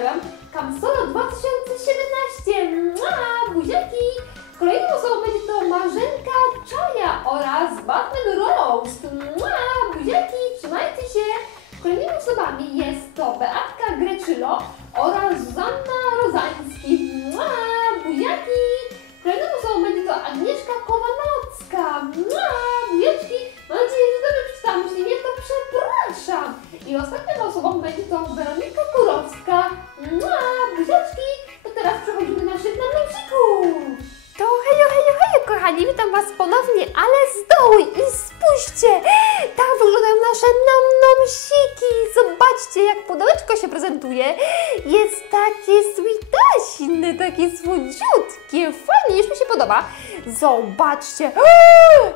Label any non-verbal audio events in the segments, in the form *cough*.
Kamsolo 2017, Mua, buziaki! Kolejną osobą będzie to Marzenka Czaja oraz Batman Roast, Mua, buziaki, trzymajcie się! Kolejnymi osobami jest to Beatka Greczylo oraz Zuzanna Rozański, Mua, buziaki! Kolejną osobą będzie to Agnieszka Kowanocka. Mua, buziaczki. Mam nadzieję, że dobrze przeczytałam. Jeśli nie, to przepraszam. I ostatnią osobą jak pudełeczko się prezentuje. Jest takie sweetaśne, takie słodziutkie. Fajnie, już mi się podoba. Zobaczcie.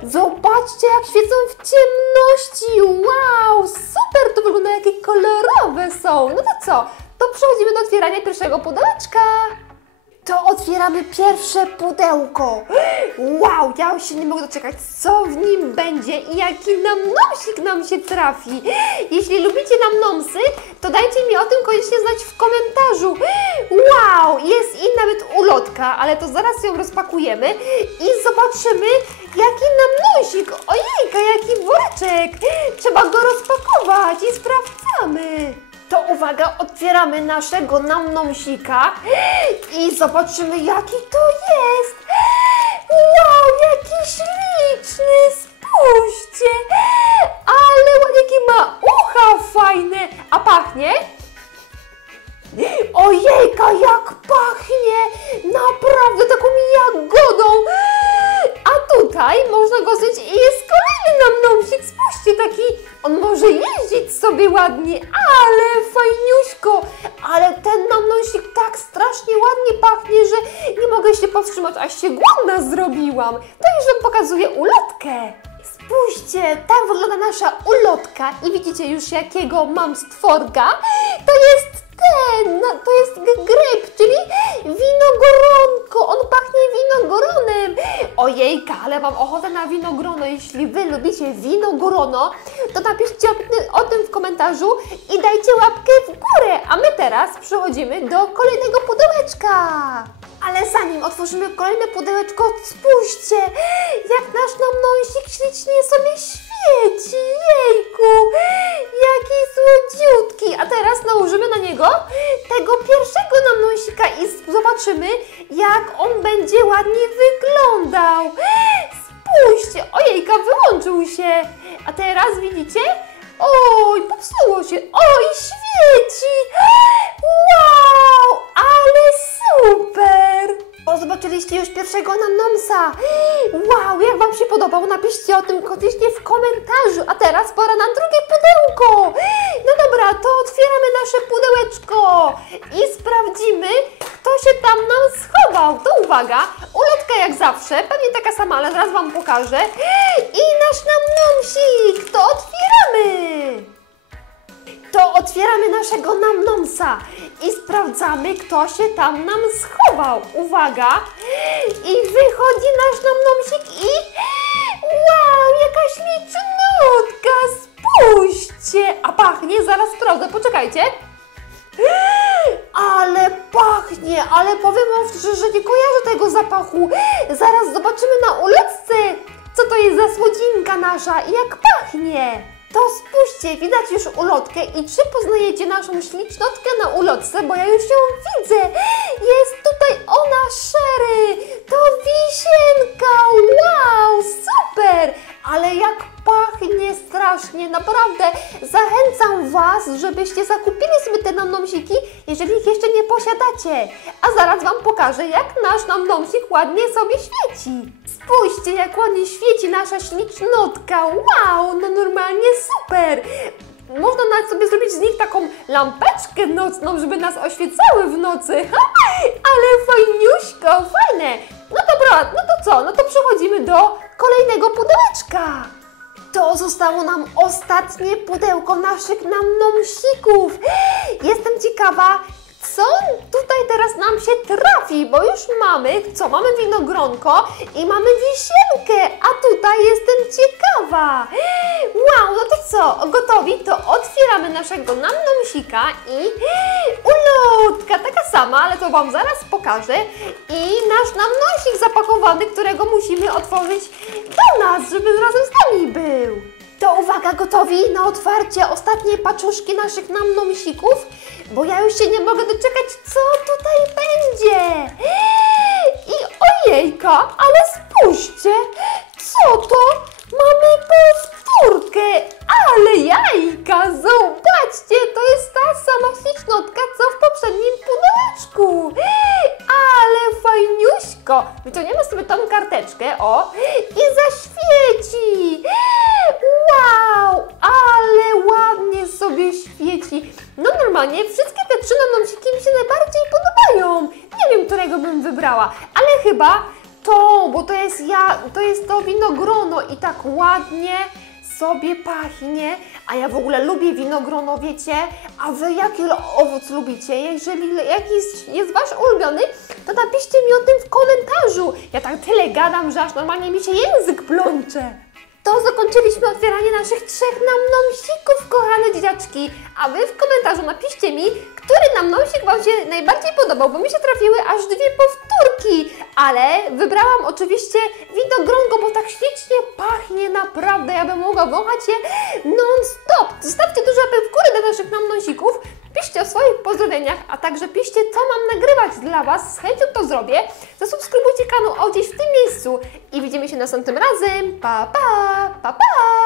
Zobaczcie, jak świecą w ciemności. Wow, super to wygląda, jakie kolorowe są. No to co? To przechodzimy do otwierania pierwszego pudełeczka. To otwieramy pierwsze pudełko. Wow, ja już się nie mogę doczekać, co w nim będzie i jaki namnomsik nam się trafi. Jeśli lubicie namnomsy, to dajcie mi o tym koniecznie znać w komentarzu. Wow, jest i nawet ulotka, ale to zaraz ją rozpakujemy i zobaczymy, jaki namnomsik. Ojejka, jaki woreczek. Trzeba go otwieramy naszego namnomsika i zobaczymy jaki to jest. Wow, jaki śliczny, spójrzcie. Ale jakie ma ucha fajne. A pachnie? Ojejka, jak pachnie! Naprawdę taką jagodą! A tutaj można go zjeść i jest kolejny namnomsik. Spójrzcie, taki, on może jeździć sobie ładnie, ale fajniuśko. Ale ten namnomsik tak strasznie ładnie pachnie, że nie mogę się powstrzymać, aż się głodna zrobiłam. To już wam pokazuję ulotkę. Spójrzcie, tak wygląda nasza ulotka i widzicie już jakiego mam stworka. To jest ten, no, to jest gryp, czyli winogoronko. On pachnie. Ojejka, ale mam ochotę na winogrono. Jeśli Wy lubicie winogorono, to napiszcie o, tym w komentarzu i dajcie łapkę w górę. A my teraz przechodzimy do kolejnego pudełeczka. Ale zanim otworzymy kolejne pudełeczko, spójrzcie, jak nasz namnosik ślicznie sobie świeci. Jejku, jaki słodziutki. A teraz nałożymy na niego tego pierwszego namnosika i zobaczymy, jak on będzie ładnie wyglądał. Spójrzcie, ojejka, wyłączył się. A teraz widzicie? Oj, popsuło się. Oj, świeci. Wow, ale super. O, zobaczyliście już pierwszego namnomsa. Wow, jak Wam się podobał? Napiszcie o tym koniecznie w komentarzu. A teraz pora na drugie pudełko. No dobra, to otwieramy nasze pudełeczko i sprawdzimy, kto się tam nam schował. To uwaga, ulotka jak zawsze, pewnie taka sama, ale zaraz Wam pokażę. I nasz namnomsik, to otwieramy to otwieramy naszego namnomsa i sprawdzamy, kto się tam nam schował. Uwaga! I wychodzi nasz namnomsik i... Wow, jaka ślicznutka! Spójrzcie! A pachnie? Zaraz sprawdzę, poczekajcie. *gasps* Ale pachnie, ale powiem wam szczerze, że nie kojarzę tego zapachu. Zaraz zobaczymy na ulotce, co to jest za słodzinka nasza i jak pachnie. To spójrzcie, widać już ulotkę i czy poznajecie naszą ślicznotkę na ulotce, bo ja już ją widzę. Jest tutaj ona, Sherry. To wisienka. Wow, super. Ale jak pachnie strasznie, naprawdę zachęcam Was, żebyście zakupili sobie te namnomsiki, jeżeli ich jeszcze nie posiadacie. A zaraz Wam pokażę, jak nasz namnomsik ładnie sobie świeci. Spójrzcie, jak ładnie świeci nasza ślicznotka. Wow, no normalnie super. Można nawet sobie zrobić z nich taką lampeczkę nocną, żeby nas oświecały w nocy. *laughs* Ale fajniuśko, fajne. No dobra, no to co? No to przechodzimy do kolejnego pudełeczka. To zostało nam ostatnie pudełko naszych namnomsików. Jestem ciekawa, co tutaj teraz nam się trafi, bo już mamy, co, mamy winogronko i mamy wisienkę, a tutaj jestem ciekawa. Wow, no to co, gotowi? To otwieramy naszego namnomsika i ulotka, taka sama, ale to Wam zaraz pokażę i nasz namnosik zapakowany, którego musimy otworzyć do nas, żeby razem z nami był. To uwaga, gotowi na otwarcie ostatniej paczuszki naszych namnomsików, bo ja już się nie mogę doczekać, co tutaj będzie. I ojejka, ale spójrzcie, co to? Mamy powtórkę, ale jajka, zobaczcie, to jest ta sama ślicznotka, co w poprzednim pudełeczku. Ale fajniuśko. Wyciągniemy sobie tą karteczkę, o, i zaświeci. Wow, ale ładnie sobie świeci. No normalnie wszystkie te trzy namnosiki mi się najbardziej podobają. Nie wiem, którego bym wybrała, ale chyba to, bo to jest ja, to jest to winogrono i tak ładnie sobie pachnie, a ja w ogóle lubię winogrono, wiecie? A Wy jaki owoc lubicie? Jeżeli jaki jest, jest Wasz ulubiony, to napiszcie mi o tym w komentarzu. Ja tak tyle gadam, że aż normalnie mi się język plącze. To zakończyliśmy otwieranie naszych trzech namnomsików, kochane dzieciaczki. A Wy w komentarzu napiszcie mi, który namnomsik Wam się najbardziej podobał, bo mi się trafiły aż dwie powtórki. Ale wybrałam oczywiście winogronko, bo tak ślicznie pachnie, naprawdę. Ja bym mogła wąchać je non-stop. Zostawcie duże łapy w górę dla naszych namnosików. Swoich pozdrowieniach, a także piszcie, co mam nagrywać dla Was. Z chęcią to zrobię. Zasubskrybujcie kanał o gdzieś w tym miejscu. I widzimy się następnym razem. Pa, pa, pa, pa!